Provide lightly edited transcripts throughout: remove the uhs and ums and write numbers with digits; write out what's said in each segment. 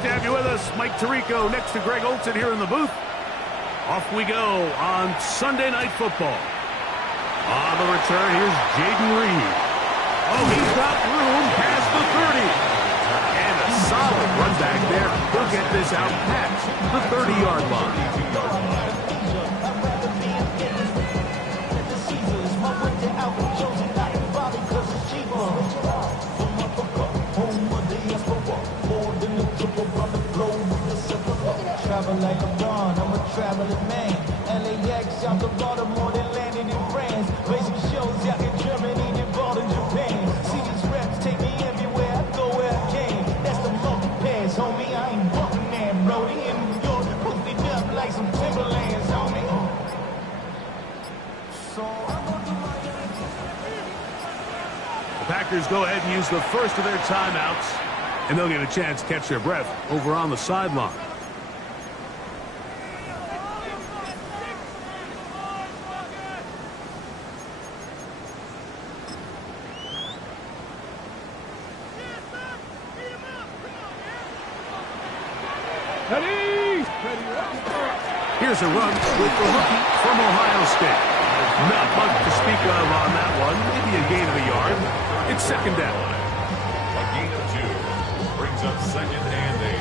Glad to have you with us. Mike Tirico next to Greg Olson here in the booth. Off we go on Sunday Night Football. On the return, here's Jaden Reed. Oh, he's got room past the 30. And a solid run back there. He'll get this out past the 30-yard line. Travel like LeBron, I'm a traveling man. LAX out to Baltimore, then landing in France. Racing shows out in Germany, then bought in Japan. See these reps take me everywhere, I go where I can. That's the multi-pass, homie. I ain't walking there, Brody. In New York, hooked it up like some Timberlands, homie. So I'm gonna do my The Packers go ahead and use the first of their timeouts, and they'll get a chance to catch their breath over on the sideline. Here's a run with the rookie from Ohio State. Not much to speak of on that one. Maybe a gain of a yard. It's second down. A gain of 2 brings up second and 8.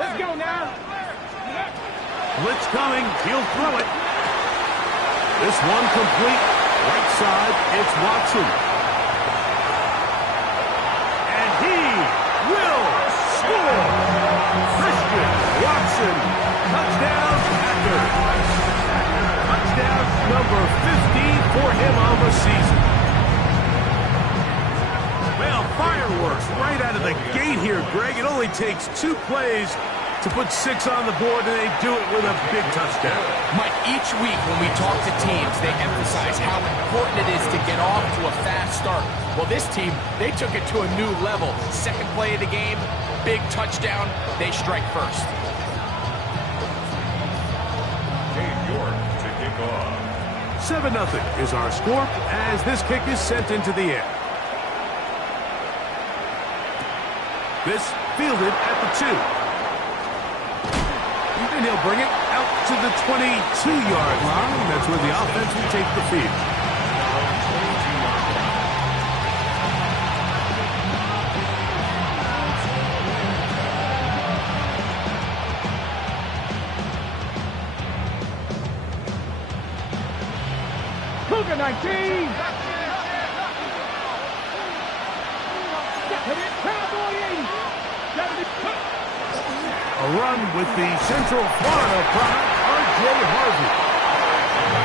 Let's go now. Blitz coming. He'll throw it. This one complete. Right side, it's Watson. And he will score. Christian Watson. Touchdown, Packers. Touchdown number 15 for him on the season. Well, fireworks right out of the gate here, Greg. It only takes 2 plays to put 6 on the board, and they do it with a big touchdown. Mike, each week when we talk to teams, they emphasize how important it is to get off to a fast start. Well, this team, they took it to a new level. Second play of the game, big touchdown, they strike first. York to kick off. 7-0 is our score as this kick is sent into the air. This fielded at the 2. And he'll bring it out to the 22-yard line. That's where the offense will take the field. Cougar 19. Cowboy 80. A run with the Central Florida product, R.J. Harvey.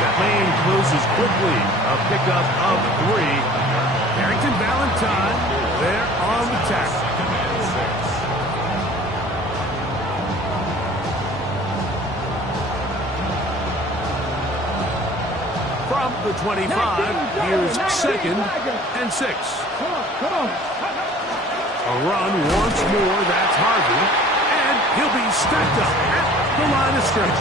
That lane closes quickly. A pickup of 3. Harrington Valentine there on the tackle. From the 25, here's 2nd and 6. Come on. A run once more, that's Harvey. He'll be stacked up at the line of scrimmage.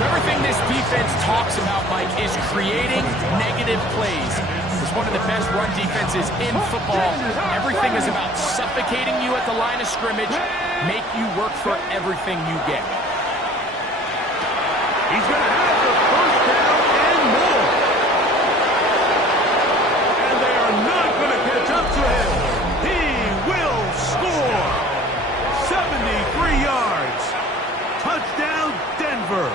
So everything this defense talks about, Mike, is creating negative plays. It's one of the best run defenses in football. Everything is about suffocating you at the line of scrimmage, make you work for everything you get. He's going to have the first down and more. And they are not going to catch up to him. He will score. 73 yards. Touchdown, Denver.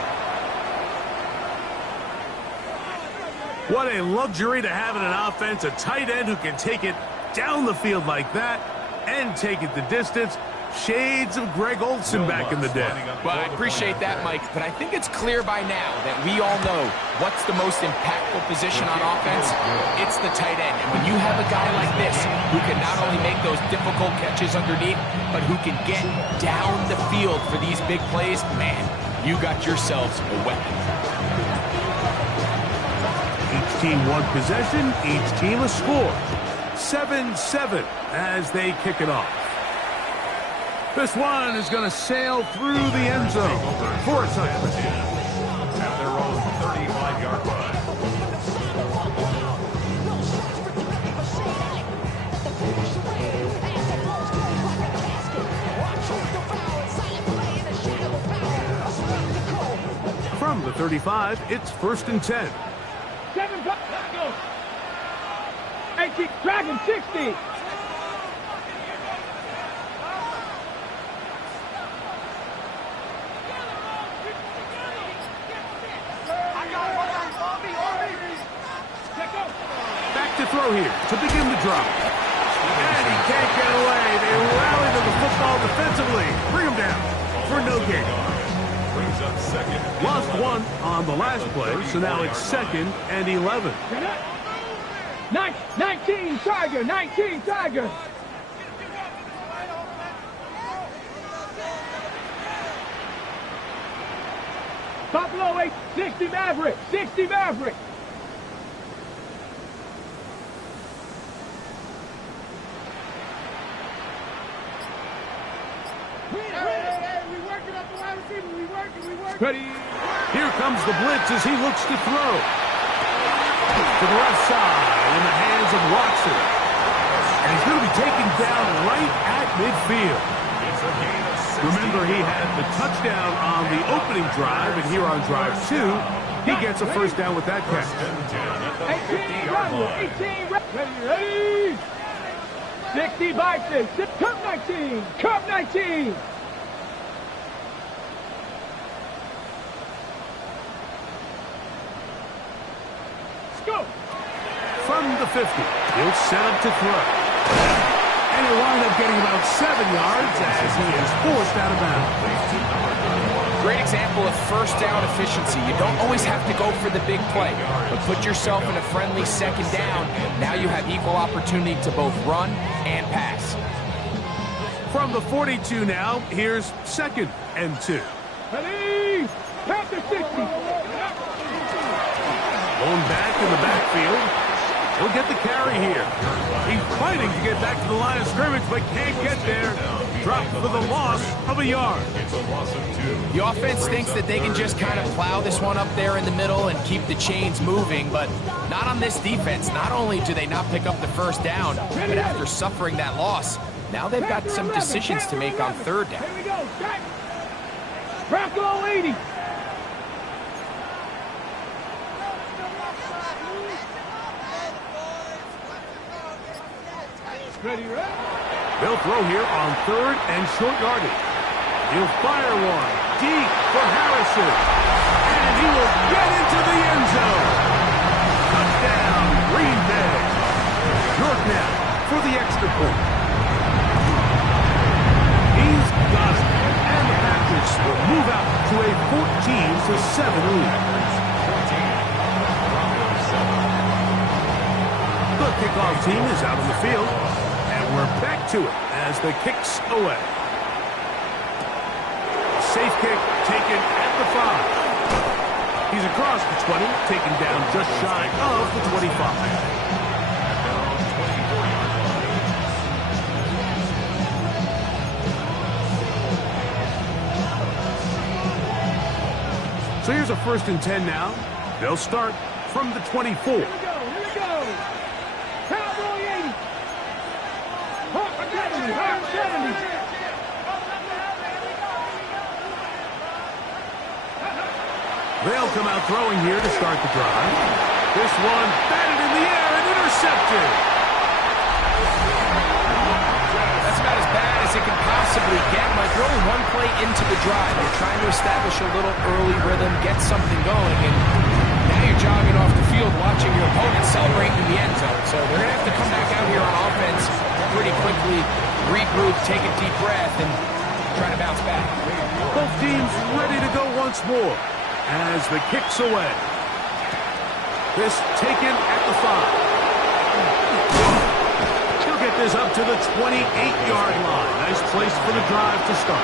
What a luxury to have in an offense, a tight end who can take it down the field like that and take it the distance. Shades of Greg Olson back in the day. Well, I appreciate that, Mike, but I think it's clear by now that we all know what's the most impactful position on offense. It's the tight end. And when you have a guy like this who can not only make those difficult catches underneath, but who can get down the field for these big plays, man, you got yourselves a weapon. Each team one possession, each team a score. 7-7 as they kick it off. This one is going to sail through the end zone for a touchdown. At their own 35-yard line. 35, it's 1st and 10. 7, let's go. 18, Dragon 60. Back to throw here to begin the drop. And he can't get away. They rally to the football defensively. Bring him down for no gain. Brings up 2nd. Lost 1 on the last play, so now it's 2nd and 11. 19, Tiger, 19, Tiger. Buffalo 8, 60 Maverick, 60 Maverick. Ready. Here comes the blitz as he looks to throw. To the left side in the hands of Watson. And he's going to be taken down right at midfield. It's a gain of 60. Remember, he had the touchdown on the opening drive, and here on drive 2, he gets a first down with that catch. 18, ready. 60 Bison, Cup 19, Cup 19. Go. From the 50, he'll set up to throw. And he'll wind up getting about 7 yards as he is forced out of bounds. Great example of first down efficiency. You don't always have to go for the big play, but put yourself in a friendly 2nd down. Now you have equal opportunity to both run and pass. From the 42 now, here's 2nd and 2. Ready. Panther 60. Going back in the backfield. He'll get the carry here. He's fighting to get back to the line of scrimmage, but can't get there. Dropped for the loss of a yard. It's a loss of 2. The offense thinks that they can just kind of plow this one up there in the middle and keep the chains moving, but not on this defense. Not only do they not pick up the first down, but after suffering that loss, now they've got some decisions to make on 3rd down. Here we go. Bronco 80. Ready. They'll throw here on 3rd and short yardage. He'll fire one deep for Harrison. And he will get into the end zone. Touchdown, Green Bay. York now for the extra point. He's got it. And the Packers will move out to a 14-7 lead. The kickoff team is out on the field. We're back to it as the kick's away. Safe kick taken at the 5. He's across the 20, taken down just shy of the 25. So here's a 1st and 10 now. They'll start from the 24. Here we go. Cowboy 80. Hawk 70, Hawk 70. They'll come out throwing here to start the drive. This one batted in the air and intercepted. That's about as bad as it can possibly get. Like, we're only 1 play into the drive. You're trying to establish a little early rhythm, get something going, and now you're jogging off the field watching your opponent celebrating in the end zone. So they're going to have to come back out here on offense pretty quickly, regroup, take a deep breath, and try to bounce back. Both teams ready to go once more as the kick's away. This taken at the 5. He'll get this up to the 28-yard line. Nice place for the drive to start.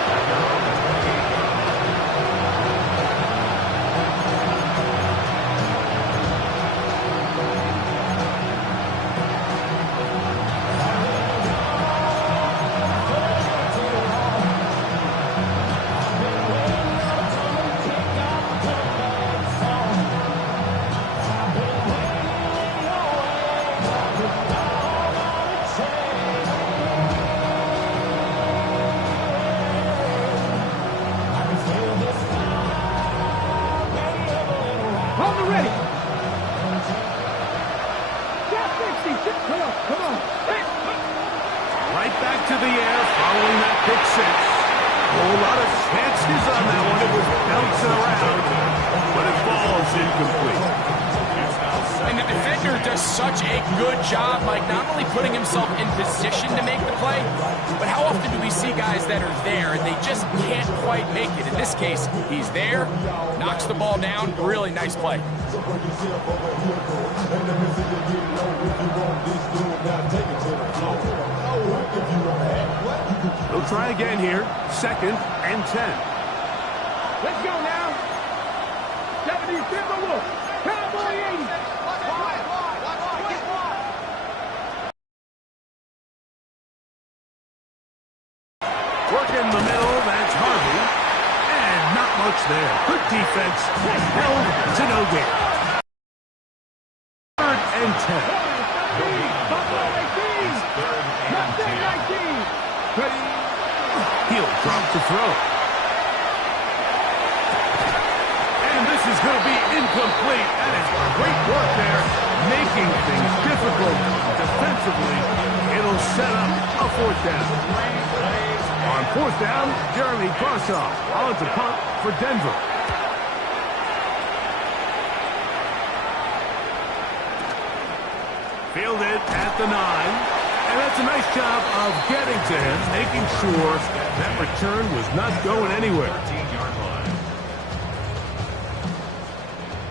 6. A lot of chances on that one. It was bouncing around, but it falls incomplete. And the defender does such a good job, Mike, not only putting himself in position to make the play, but how often do we see guys that are there and they just can't quite make it? In this case, he's there, knocks the ball down, really nice play. They'll try again here, 2nd and 10. Let's go now. 70 Timberwolves. Cowboy 80. Work in the middle, that's Harvey. And not much there. Good defense, held to no gain. 3rd and 10. Buffalo 18. Mustang 19. He'll drop to throw. And this is going to be incomplete. That is great work there, making things difficult defensively. It'll set up a 4th down. On 4th down, Jeremy Krossoff on to punt for Denver. Fielded at the 9. And that's a nice job of getting to him, making sure that return was not going anywhere.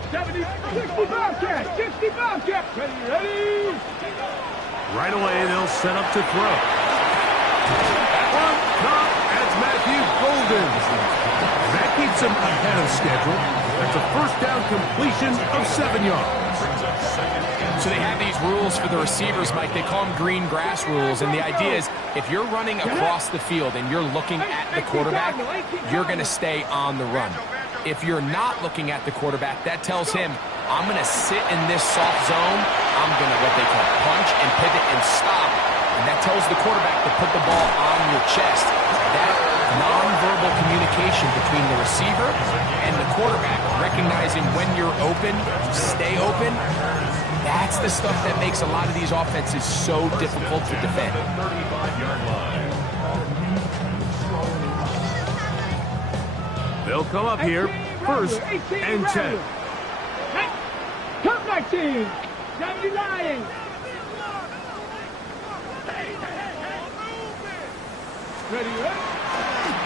70, 65 catch, 65 catch. Ready? Right away, they'll set up to throw. That one, caught. That's Matthew Golden. That keeps him ahead of schedule. That's a 1st down completion of 7 yards. So they have these rules for the receivers, Mike. They call them green grass rules. And the idea is if you're running across the field and you're looking at the quarterback, you're going to stay on the run. If you're not looking at the quarterback, that tells him, I'm going to sit in this soft zone. I'm going to what they call punch and pivot and stop. And that tells the quarterback to put the ball on your chest. That nonverbal communication between the receiver and the quarterback, recognizing when you're open, stay open, that's the stuff that makes a lot of these offenses so difficult to defend. They'll come up here, 1st and 10. Come 19. 79. Ready?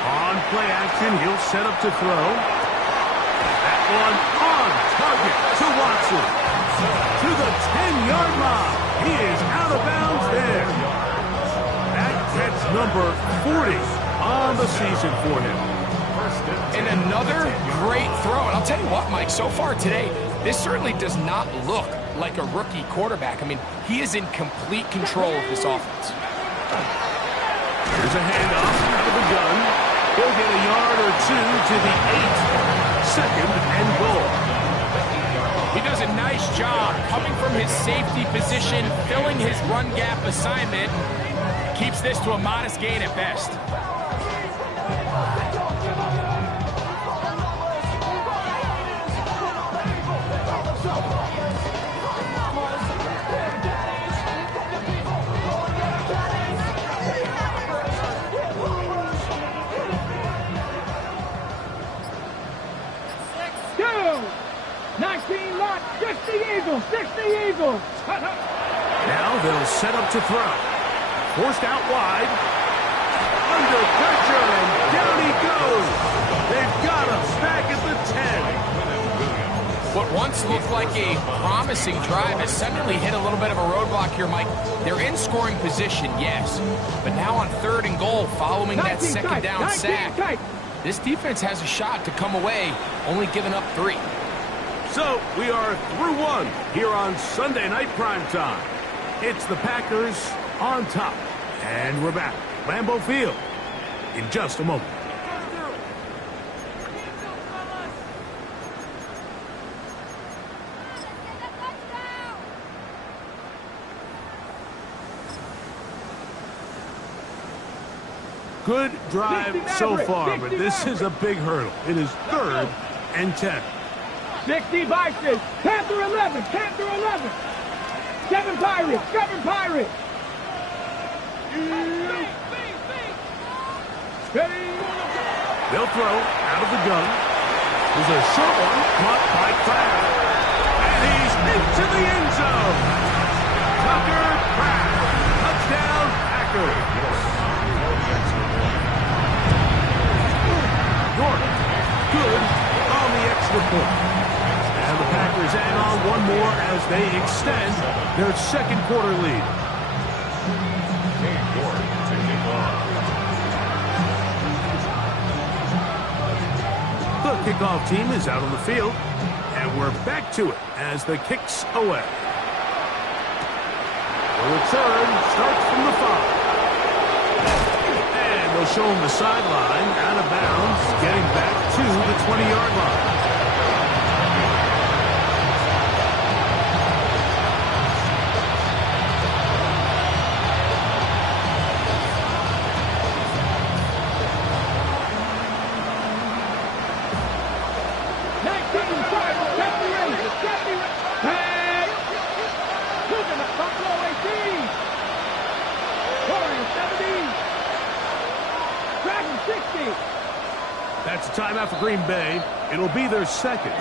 On play action, he'll set up to throw. That one on target to Watson. To the 10-yard line. He is out of bounds there. That catch number 40 on the season for him. And another great throw. And I'll tell you what, Mike, so far today, this certainly does not look like a rookie quarterback. I mean, he is in complete control of this offense. Here's a handoff out of the gun. He'll get a yard or 2 to the 8. 2nd and goal. He does a nice job coming from his safety position, filling his run gap assignment. Keeps this to a modest gain at best. Now they'll set up to throw. Forced out wide. Under pressure, and down he goes. They've got him back at the 10. What once looked like a promising drive has suddenly hit a little bit of a roadblock here, Mike. They're in scoring position, yes. But now on 3rd and goal, following that 2nd down sack, this defense has a shot to come away, only giving up 3. So we are through 1 here on Sunday Night Primetime. It's the Packers on top. And we're back. Lambeau Field in just a moment. Good drive so far, but this is a big hurdle. It is 3rd and 10. 60 Bison. Panther 11. Panther 11. 7 Pirates. 7 Pirates. They'll throw out of the gun. There's a short one caught by Kraft. And he's into the end zone. Tucker Kraft. Touchdown, Packers. York, good on the extra point. And the Packers add on one more as they extend their second quarter lead. York to kick off. The kickoff team is out on the field, and we're back to it as the kick's away. The return starts from the 5. And they'll show him the sideline, out of bounds, getting back to the 20-yard line. That's a timeout for Green Bay. It'll be their second,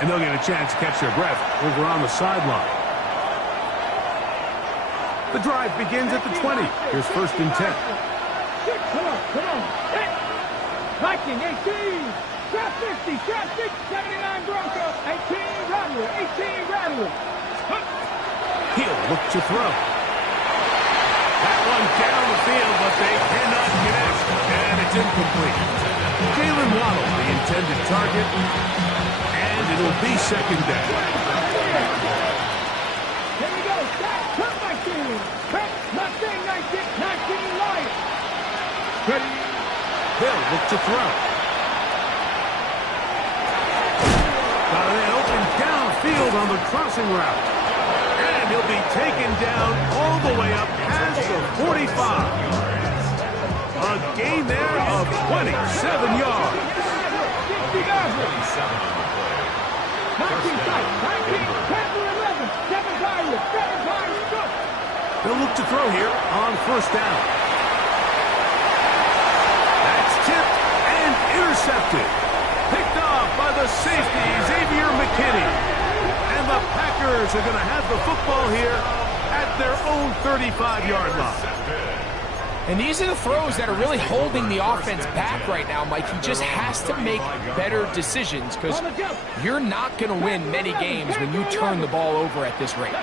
and they'll get a chance to catch their breath over on the sideline. The drive begins at the 20. Here's 1st and 10. Come on. Viking, 18. Trap 50, trap 6, 79 Broncos. 18 Rattler. He'll look to throw. That one down the field, but they cannot connect, and it's incomplete. Jalen Waddle, the intended target, and it'll be second down. Here we go. Cut my team. Cut my thing, 19 Lions. Ready? They'll look to throw. Got an open downfield on the crossing route. And he'll be taken down all the way up past the 45. A gain there of 27 yards. 60 yards. 19 tight. 19, 10 to 11. 7 Pirates. They'll look to throw here on 1st down. That's tipped and intercepted. Picked off by the safety, Xavier McKinney. And the Packers are going to have the football here at their own 35-yard line. And these are the throws that are really holding the offense back right now, Mike. He just has to make better decisions because you're not going to win many games when you turn the ball over at this rate.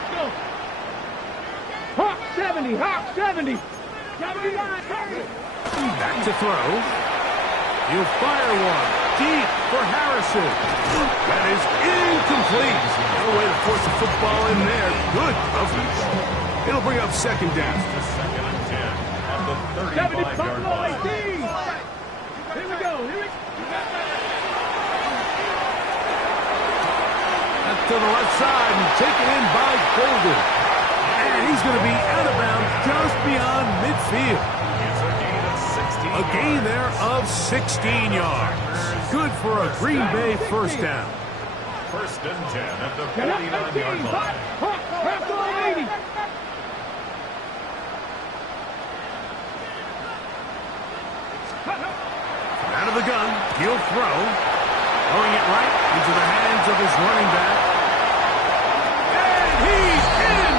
Hawk 70. Back to throw. He'll fire one. Deep for Harrison. That is incomplete. No way to force the football in there. Good coverage. It'll bring up second down. 2nd and 10 at the 70, 35-yard line. Here we go. That's to the left side and taken in by Golden. And he's going to be out of bounds just beyond midfield. It's a gain of 16. A gain there of 16 yards. Good for a Green Bay 1st down. 1st and 10 at the 49-yard line. Out of the gun, he'll throw. Throwing it right into the hands of his running back. And he's in!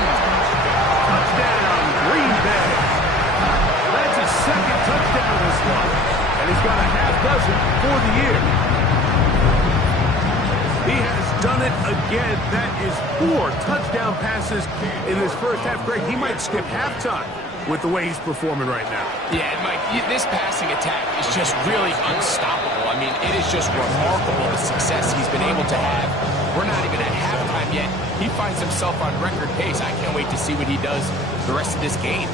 Touchdown, Green Bay. That's his 2nd touchdown this one. And he's got a half dozen for the year. He has done it again. That is 4 touchdown passes in this first half. Greg, he might skip halftime with the way he's performing right now. Yeah, and Mike, this passing attack is just really unstoppable. I mean, it is just remarkable the success he's been able to have. We're not even at halftime yet. He finds himself on record pace. I can't wait to see what he does the rest of this game.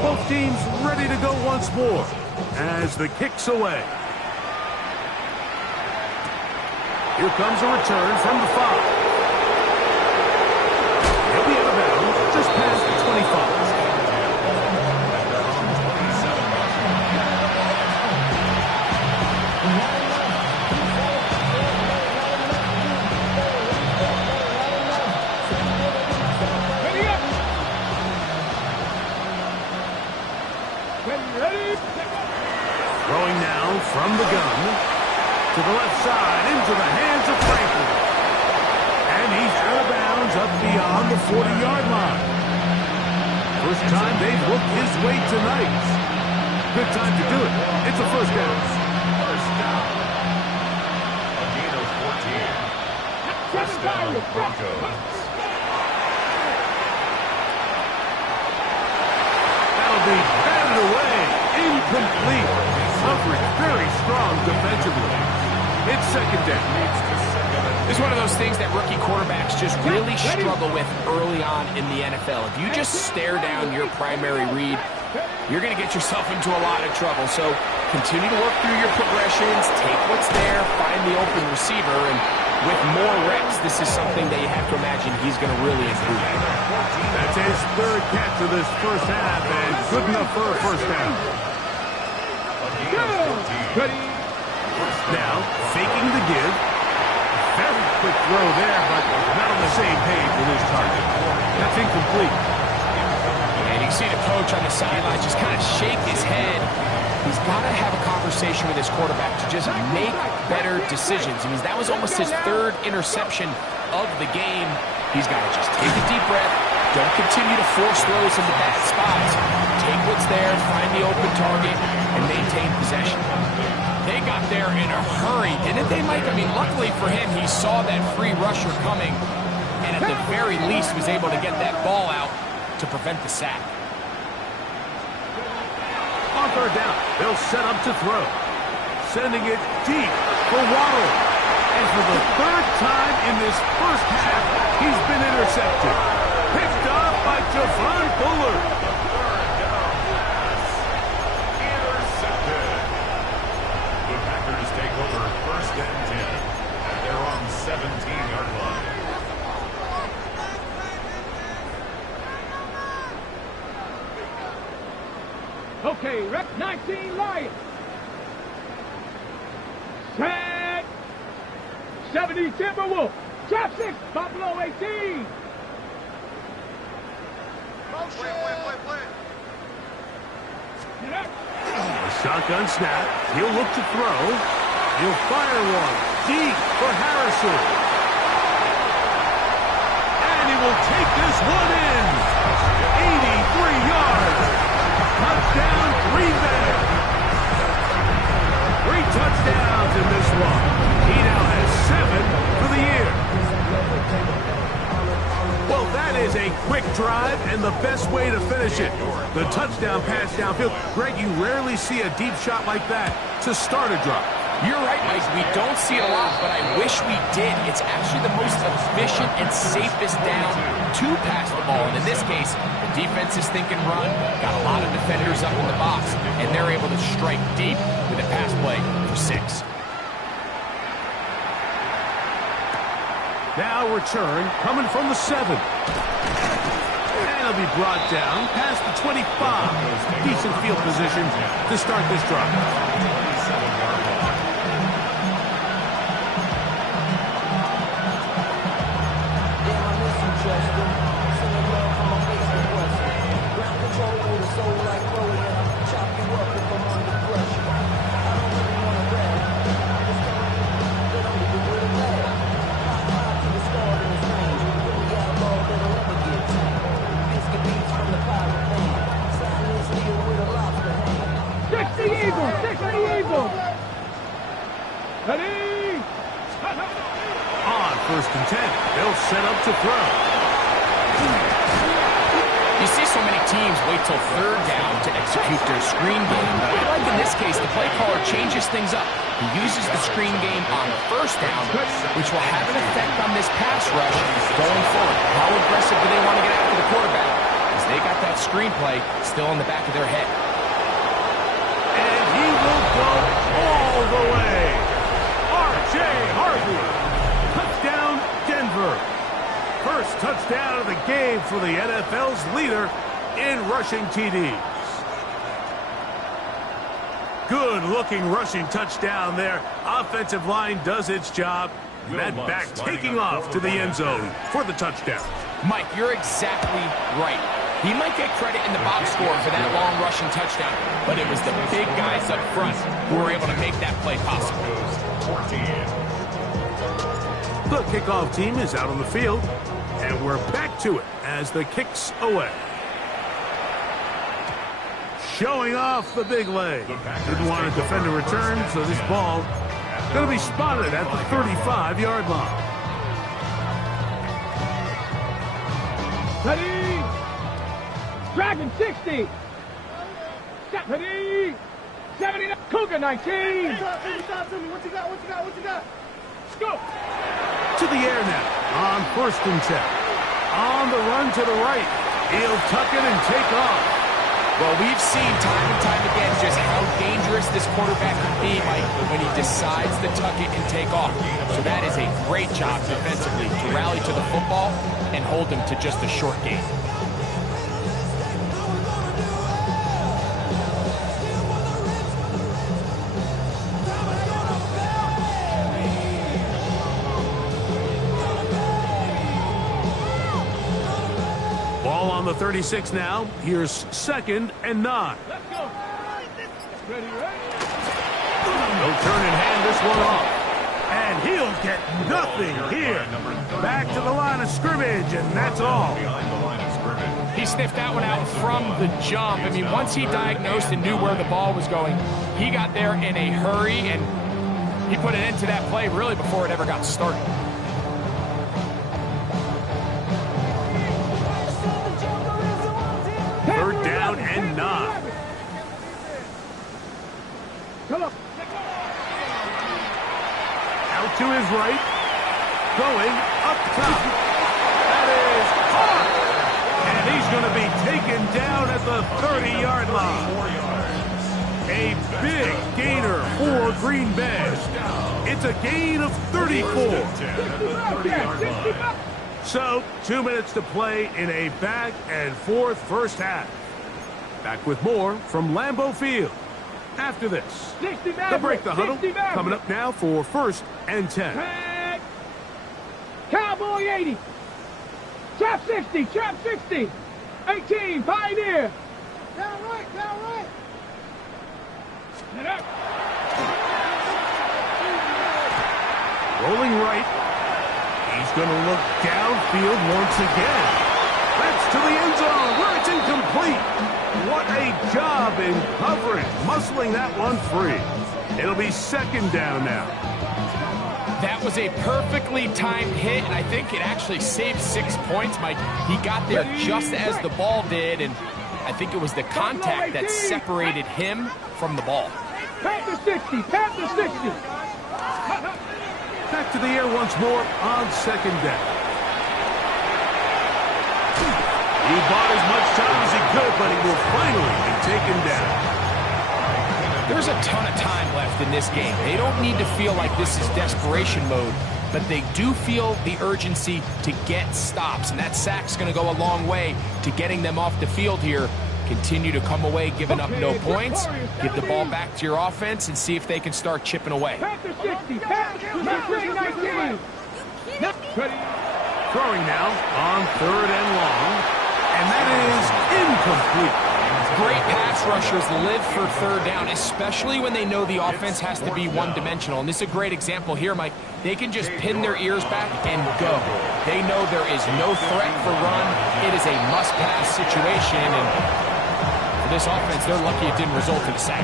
Both teams ready to go once more as the kick's away. Here comes a return from the 5. He'll be out of bounds just past the 25. Ready, the 40-yard line. First time they've looked his way tonight. Good time to do it. It's a first down. First down. A gain of 14. First down, Broncos. That'll be batted away. Incomplete. Coverage very strong defensively. It's second down. It's one of those things that rookie quarterbacks just really struggle with early on in the NFL. If you just stare down your primary read, you're going to get yourself into a lot of trouble. So continue to work through your progressions, take what's there, find the open receiver, and with more reps, this is something that you have to imagine he's going to really improve. That's his third catch of this first half, and good enough for a first down. Now, faking the give. Very quick throw there, but not on the same page with his target. That's incomplete. And you can see the coach on the sideline just kind of shake his head. He's got to have a conversation with his quarterback to just make better decisions. I mean, that was almost his third interception of the game. He's got to just take a deep breath. Don't continue to force throws into bad spots. Take what's there, find the open target, and maintain possession. They got there in a hurry, didn't they, Mike? I mean, luckily for him, he saw that free rusher coming, and at the very least was able to get that ball out to prevent the sack. On third down, they'll set up to throw. Sending it deep for Waddle. And for the third time in this first half, he's been intercepted. Picked off by Javon Bullard. Intercepted. The Packers take over first and 10 at their own 17-yard line. Okay, rep 19 Lions. Set. 70 Timberwolf. Trap 6, Buffalo 18. A shotgun snap. He'll look to throw. He'll fire one. Deep for Harrison. And he will take this one in. 83 yards. Touchdown, Green Bay. 3 touchdowns in this one. He now has 7 for the year. Well, that is a quick drive and the best way to finish it. The touchdown pass downfield. Greg, you rarely see a deep shot like that to start a drive. You're right, Mike. We don't see it a lot, but I wish we did. It's actually the most efficient and safest down to pass the ball. And in this case, the defense is thinking run, got a lot of defenders up in the box, and they're able to strike deep with a pass play for 6. Now return coming from the 7. And he'll be brought down past the 25. Decent field position to start this drive. On first and 10, they'll set up to throw. You see so many teams wait till third down to execute their screen game, but I like in this case the play caller changes things up. He uses the screen game on first down, which will have an effect on this pass rush going forward. How aggressive do they want to get after the quarterback? Because they got that screenplay still in the back of their head. And he will go all the way. R.J. Harvey. Touchdown, Denver. First touchdown of the game for the NFL's leader in rushing TDs. Good-looking rushing touchdown there. Offensive line does its job. That back taking off to the end zone for the touchdown. Mike, you're exactly right. He might get credit in the box score for that long rushing touchdown, but it was the big guys up front who were able to make that play possible. The kickoff team is out on the field. And we're back to it as the kick's away. Showing off the big leg. Didn't want to defend a return, so this ball going to be spotted at the 35-yard line. Ready. Dragon 60. Step ready. 70. Cougar 19. What you got? What you got? Go. To the air now on 1st and 10. On the run to the right. He'll tuck it and take off. Well, we've seen time and time again just how dangerous this quarterback can be, Mike, when he decides to tuck it and take off. So that is a great job defensively to rally to the football and hold him to just a short gain. Ball on the 36 now. Here's 2nd and 9. Let's go. Ready. No turn and hand this one off. And he'll get nothing here. Back to the line of scrimmage, and that's all. Behind the line of scrimmage. He sniffed that one out from the jump. I mean, once he diagnosed and knew where the ball was going, he got there in a hurry, and he put an end to that play really before it ever got started. Third down and 9. Come on. Out to his right. Going up top. That is hard. And he's going to be taken down at the 30-yard line. A big gainer for Green Bay. It's a gain of 34. So, 2 minutes to play in a back-and-forth first half. Back with more from Lambeau Field after this. The break the huddle coming up now for 1st and 10. Tag. Cowboy 80. Trap 60. Trap 60. 18. Pioneer. Down right. Get up. Rolling right. He's going to look downfield once again. That's to the end zone where it's incomplete. What a job in coverage, muscling that one free. It'll be 2nd down now. That was a perfectly timed hit, and I think it actually saved 6 points, Mike. He got there just as the ball did, and I think it was the contact that separated him from the ball. Panther 60. Panther 60. Back to the air once more on 2nd down. He bought as much time as he could, but he will finally be taken down. There's a ton of time left in this game. They don't need to feel like this is desperation mode, but they do feel the urgency to get stops, and that sack's going to go a long way to getting them off the field here. Continue to come away giving up no points, give the ball back to your offense, and see if they can start chipping away. Panther 60. Panther 19. Throwing now on 3rd and long, and that is incomplete. Great pass rushers live for 3rd down, especially when they know the offense has to be one-dimensional. And this is a great example here, Mike. They can just pin their ears back and go. They know there is no threat for run. It is a must-pass situation, and for this offense, they're lucky it didn't result in a sack.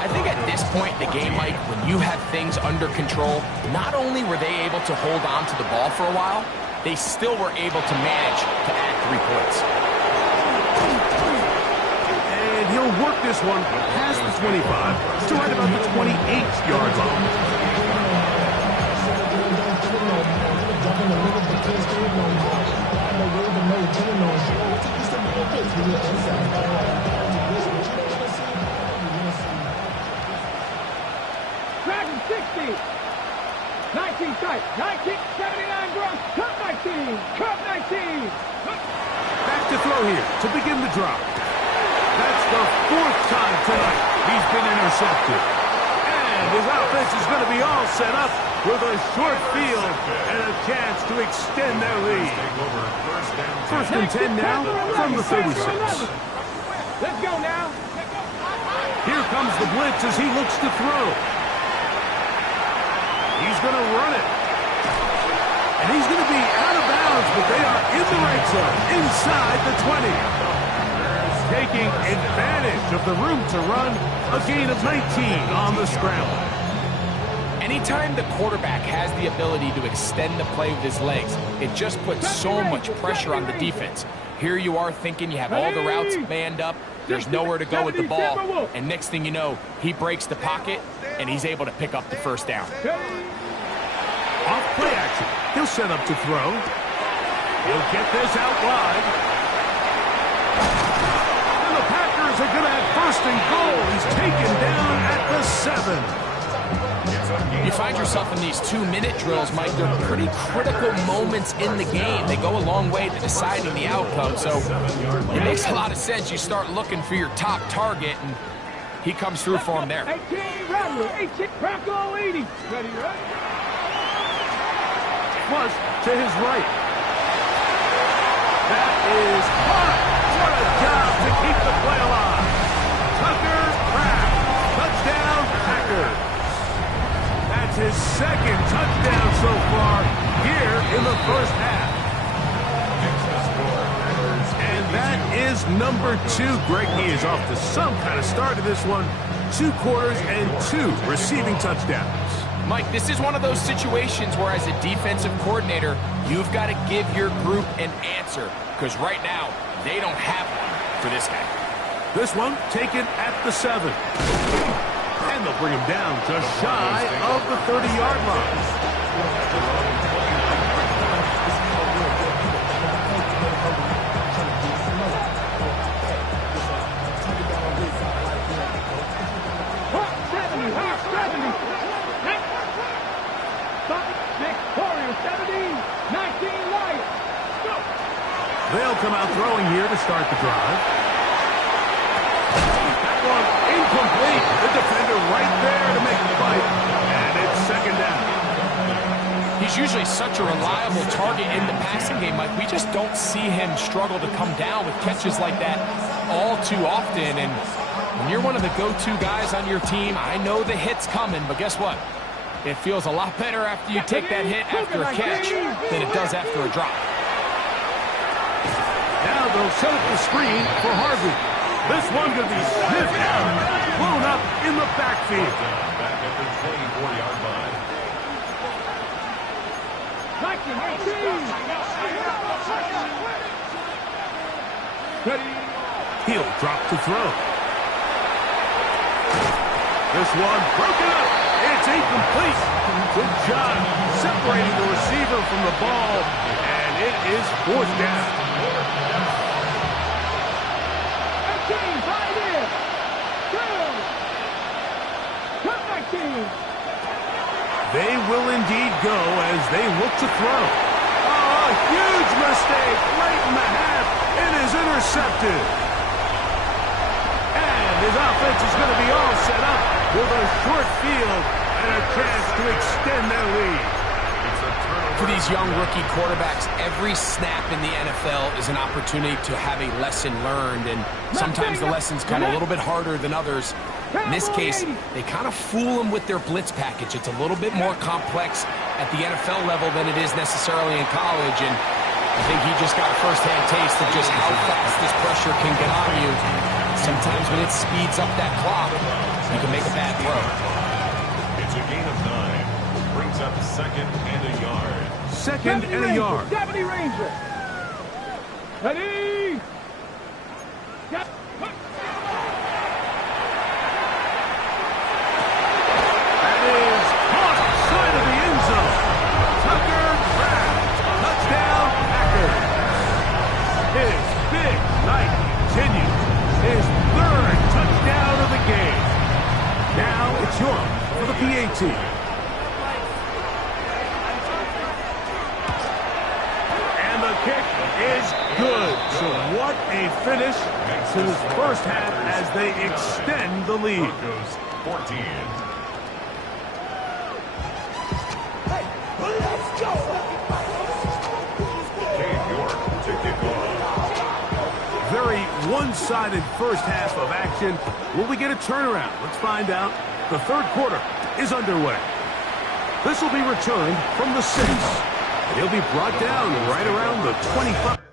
I think at this point in the game, Mike, when you have things under control, not only were they able to hold on to the ball for a while, they still were able to manage to add 3 points. And he'll work this one past the 25 to right about the 28-yard line. Dragon 60. 19 tight. 1979 gross. Cup 19. Cup 19. Back to throw here to begin the drive. That's the 4th time tonight he's been intercepted. And his offense is going to be all set up with a short field and a chance to extend their lead. First and 10 now from the 36. Let's go now. Here comes the blitz as he looks to throw. He's going to run it. And he's going to be out of bounds but they are in the red zone, inside the 20. Taking advantage of the room to run, a gain of 19 on the scramble. Anytime the quarterback has the ability to extend the play with his legs, it just puts so much pressure on the defense. Here you are thinking you have all the routes manned up, there's nowhere to go with the ball, and next thing you know, he breaks the pocket, and he's able to pick up the first down. Off play action. He'll set up to throw. He'll get this out wide. And the Packers are going to have first and goal. He's taken down at the 7. You find yourself in these 2-minute drills, Mike. They're pretty critical moments in the game. They go a long way to deciding the outcome, so it makes a lot of sense. You start looking for your top target, and he comes through for him there. 18, Rattler, 18, Bronco 80. Ready, right? Flush to his right. That is hard. What a job to keep the play alive. Tucker Kraft. Touchdown, Packers. That's his second touchdown so far here in the first half. And that is number 2. Greg, he is off to some kind of start to this one. 2 quarters and 2 receiving touchdowns. Mike, this is one of those situations where as a defensive coordinator, you've got to give your group an answer, because right now, they don't have one for this guy. This one taken at the 7. And they'll bring him down just shy of the 30-yard line. They'll come out throwing here to start the drive. That one incomplete. The defender right there to make the fight. And it's second down. He's usually such a reliable target in the passing game, Mike. We just don't see him struggle to come down with catches like that all too often. And when you're one of the go-to guys on your team, I know the hit's coming, but guess what? It feels a lot better after you take that hit after a catch than it does after a drop. Now they'll set up the screen for Harvey. This one going to be sniffed out, blown up in the backfield. Back at the 24-yard line. He'll drop to throw. This one broken up. It's incomplete. Good job separating the receiver from the ball, and it is fourth down. They will indeed go as they look to throw. Oh, a huge mistake right in the half. It is intercepted. And his offense is going to be all set up with a short field and a chance to extend their lead. For these young rookie quarterbacks, every snap in the NFL is an opportunity to have a lesson learned, and sometimes the lessons come a little bit harder than others. In this case, they kind of fool them with their blitz package. It's a little bit more complex at the NFL level than it is necessarily in college, and I think he just got a first-hand taste of just how fast this pressure can get on you. Sometimes when it speeds up that clock, you can make a bad throw. It's a gain of 9. Brings up second and a yard. Second and a yard. Deputy Ranger. Ready? That is caught side of the end zone. Tucker Kraft. Touchdown, Packers. His big night continues. His third touchdown of the game. Now it's yours for the BTA. Is good. So what a finish to this first half as they extend the lead. Broncos 14. Let's go. Dave York to kick off. Very one-sided first half of action. Will we get a turnaround? Let's find out. The third quarter is underway. This will be returned from the 6. And he'll be brought down right around the 25.